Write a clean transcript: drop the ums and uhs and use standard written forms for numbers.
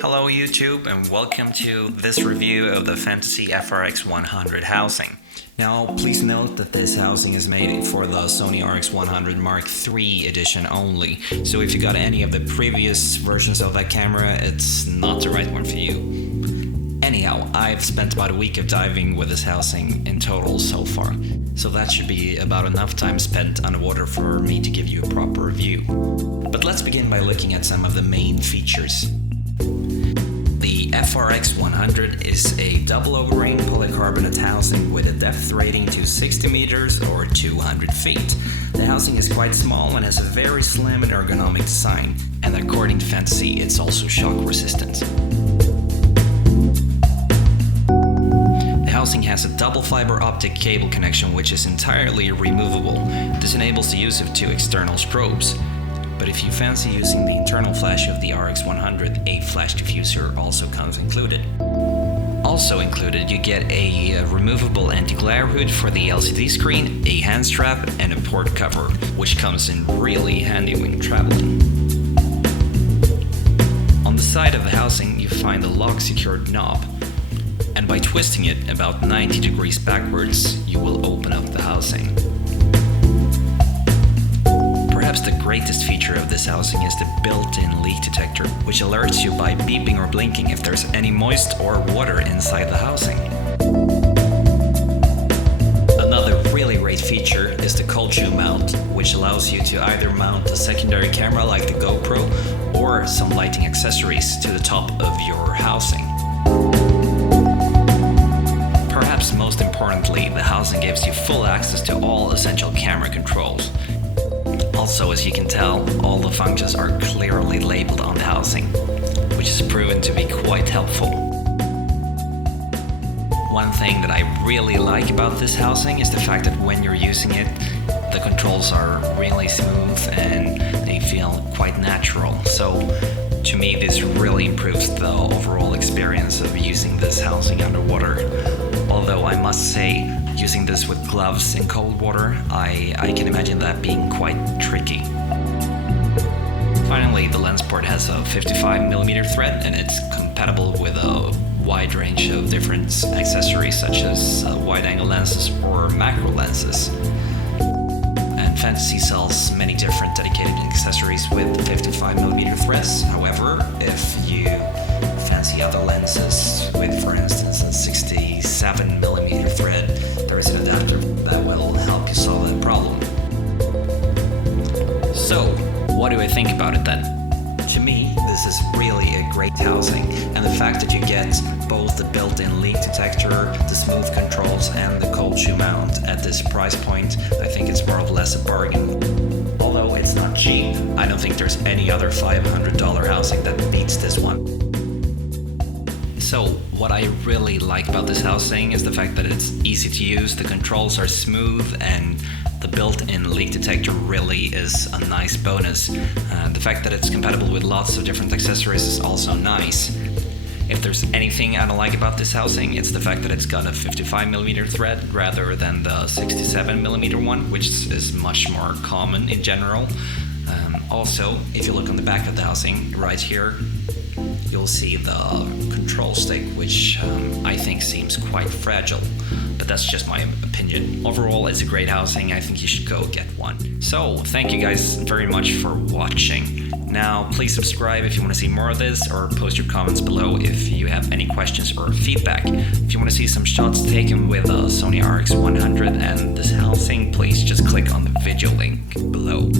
Hello YouTube and welcome to this review of the Fantasea FRX 100 housing. Now please note that this housing is made for the Sony RX100 Mark III edition only, so if you got any of the previous versions of that camera, it's not the right one for you. Anyhow, I've spent about a week of diving with this housing in total so far, so that should be about enough time spent underwater for me to give you a proper review. But let's begin by looking at some of the main features. The FRX 100 is a double overrain polycarbonate housing with a depth rating to 60 meters or 200 feet. The housing is quite small and has a very slim and ergonomic design, and according to Fantasea, it's also shock resistant. The housing has a double fiber optic cable connection which is entirely removable. This enables the use of two external strobes. But if you fancy using the internal flash of the RX100, a flash diffuser also comes included. Also included, you get a removable anti-glare hood for the LCD screen, a hand strap, and a port cover, which comes in really handy when traveling. On the side of the housing, you find a lock-secured knob, and by twisting it about 90 degrees backwards, you will open up the housing. Perhaps the greatest feature of this housing is the built-in leak detector, which alerts you by beeping or blinking if there's any moist or water inside the housing. Another really great feature is the cold shoe mount, which allows you to either mount a secondary camera like the GoPro or some lighting accessories to the top of your housing. Perhaps most importantly, the housing gives you full access to all essential camera controls. Also, as you can tell, all the functions are clearly labeled on the housing, which has proven to be quite helpful. One thing that I really like about this housing is the fact that when you're using it, the controls are really smooth and they feel quite natural. So, to me, this really improves the overall experience of using this housing underwater. Although I must say, using this with gloves in cold water, I can imagine that being quite tricky. Finally, the lens port has a 55mm thread and it's compatible with a wide range of different accessories such as wide-angle lenses or macro lenses. And Fantasea sells many different dedicated accessories with 55mm threads. However, if you fancy other lenses with, for instance, a 67mm thread, there is an adapter that will help you solve that problem. So, what do I think about it then? To me, this is really a great housing, and the fact that you get both the built-in leak detector, the smooth controls, and the cold shoe mount at this price point, I think it's more or less a bargain. Although it's not cheap, I don't think there's any other $500 housing that beats this one. So, what I really like about this housing is the fact that it's easy to use, the controls are smooth, and the built-in leak detector really is a nice bonus. The fact that it's compatible with lots of different accessories is also nice. If there's anything I don't like about this housing, it's the fact that it's got a 55mm thread rather than the 67mm one, which is much more common in general. Also, if you look on the back of the housing, right here, you'll see the control stick, which I think seems quite fragile, but that's just my opinion. Overall, it's a great housing. I think you should go get one. So, thank you guys very much for watching. Now, please subscribe if you want to see more of this, or post your comments below if you have any questions or feedback. If you want to see some shots taken with a Sony RX100 and this housing, please just click on the video link below.